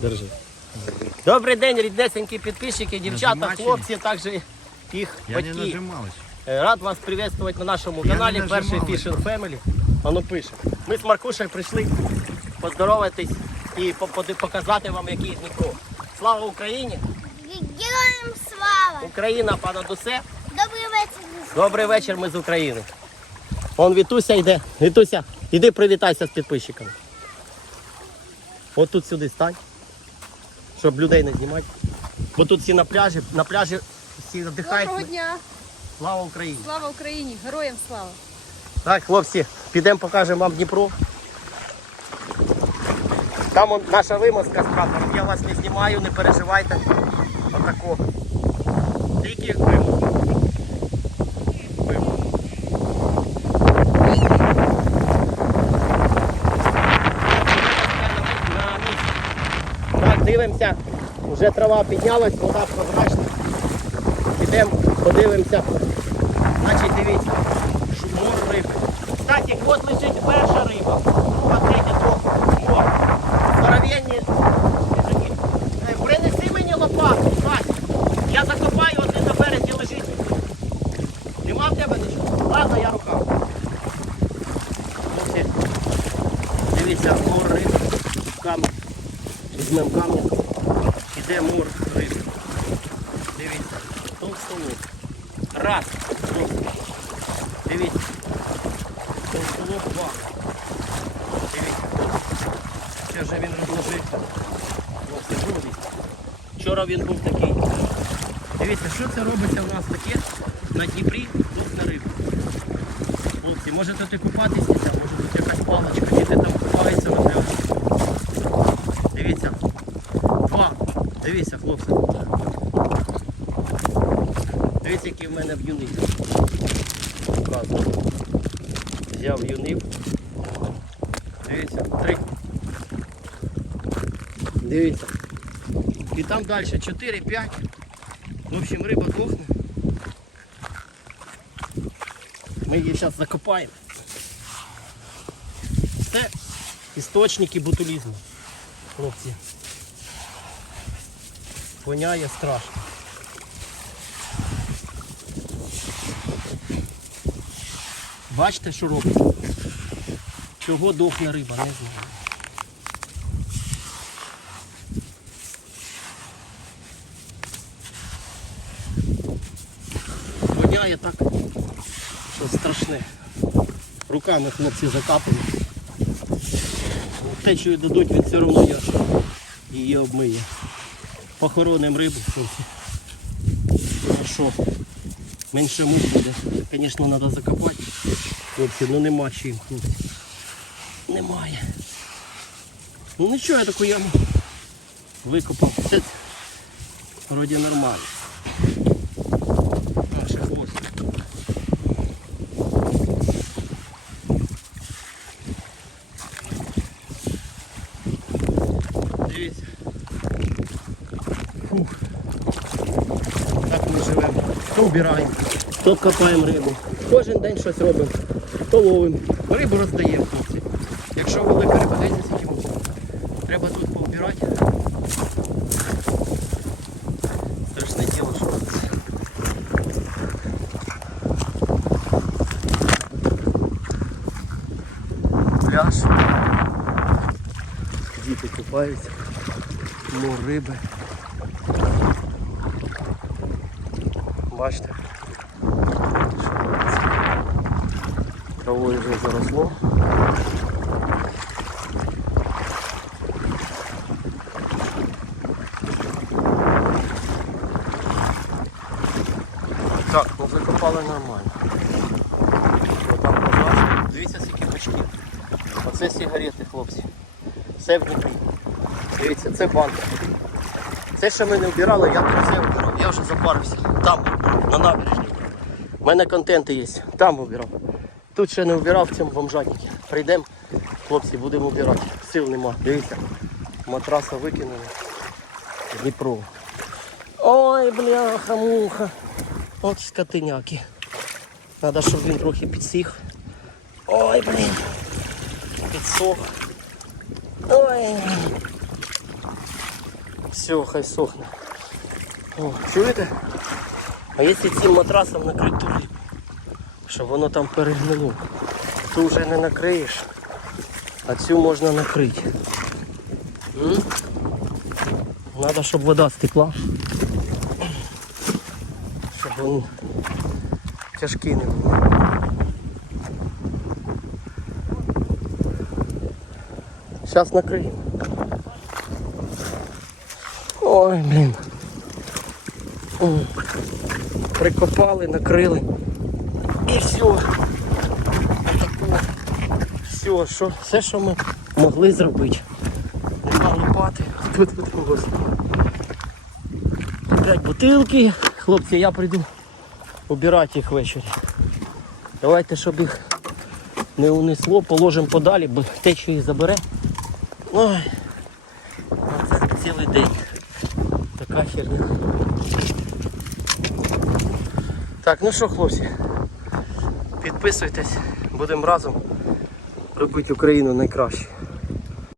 Держи. Добрий день, ріднесенькі підписчики, дівчата, хлопці, також їх Я не батьки. нажималась. Е, Рад вас приветствовать на нашому Я каналі не Перший нажимав. Fishing Family. Воно пише. Ми з Маркушею прийшли поздороватись і по- поди- показати вам, який Дніпро. Слава Україні! Героям слава! Україна понад усе. Добрий вечір. Добрий вечір, ми з України. Он Вітуся йде. Вітуся, іди привітайся з підписчиками. От тут сюди стань, щоб людей не знімати. Бо тут всі на пляжі, на пляжі всі задихають. Доброго дня! Слава Україні! Слава Україні! Героям слава! Так, хлопці, підемо покажемо вам Дніпро. Там он, наша вимазка з прапором. Я вас не знімаю, не переживайте. Отако. Тільки. Вимазка. На місці. Так, дивимося. Вже трава піднялась, вода прозрачна. Підемо, подивимося. Значить, дивіться. Шумор риби. Кстати, от лежить перша риба. Друга, третя, то мор. Здоровенні. такі. Е, Принеси мені лопату, Катя. Я закопаю, от на березі лежить. Нема в тебе нічого? Ладно, я рукав. Дивіться. Візьмемо камінь. Іде мор риби. Дивіться. Толстолоб. Раз. Толстолоб. Дивіться. Толстолоб два. Дивіться. Ще вже він розложився. Вчора він був такий. Дивіться, що це робиться в нас таке на Дніпрі тут на рибу. Хлопці, можете ти купатися, може тут якась паличка, діти там купаються на пляжі. Дивіться. Два. Хлопці. Дивіться, які в мене в'юни. Показую. Взяв юнив. Дивіться, три. Дивіться. І там далі 4-5. В общем, риба дохне. Ми її зараз закопаємо. Це істочники ботулізму. Хлопці. Воняє страшно. Бачите, що робить? Чого дохне риба, не знаю. Воняє так, що страшне. Руками хлопці закапали. Течію дадуть, він все одно я її обмиє. Похоронимо рибу, Хорошо. Менше мух буде. Звісно, треба закопати. Хлопці, ну нема чим, хлопці. Немає. Ну нічого, я таку яму викопав. Це вроді нормально. А, ще хвост. Дивіться. Фух. Так ми живемо. То вбираємо, то копаємо рибу. Кожен день щось робимо. То ловимо. Рибу роздаємо, хлопці. Якщо велика риба, дайте скільки можна. Треба тут повбирати. Страшне діло, що робиться. Пляж. Діти купаються. Мор риби. Бачите? Травою вже заросло. Так, ну закопали нормально. Отам пожар. Дивіться, скільки бачків. Оце сигарети, хлопці. Все в Дніпрі. Дивіться, це банка. Це ще ми не вбирали, я тут все вбирав. Я вже запарився. Там, на набережній. У мене контенти є. Там вибирав. Тут ще не вбирав в цьому бомжатнику. Прийдемо, хлопці, будемо вбирати. Сил нема. Дивіться. Матраса викинули. Дніпро. Ой, бляха, муха. От скотиняки. Треба, щоб він трохи підсіх. Ой, блін. Підсох. Ой. Все, хай сохне. О, чуєте? А якщо цим матрасом накрити рибу, щоб воно там перегнуло, ту вже не накриєш, а цю можна накрити. Надо, щоб вода стекла. Щоб він тяжкий не був. Зараз накриємо. Ой, блін. Прикопали, накрили. І все. Отако. Все, що, все, що ми могли зробити. Нема лопати. Тут, тут, господи. Опять бутилки. Хлопці, я прийду убирати їх ввечері. Давайте, щоб їх не унесло, положимо подалі, бо течію їх забере. Ой, це цілий день. Така херня. Так, ну що, хлопці, підписуйтесь, будемо разом робити Україну найкраще.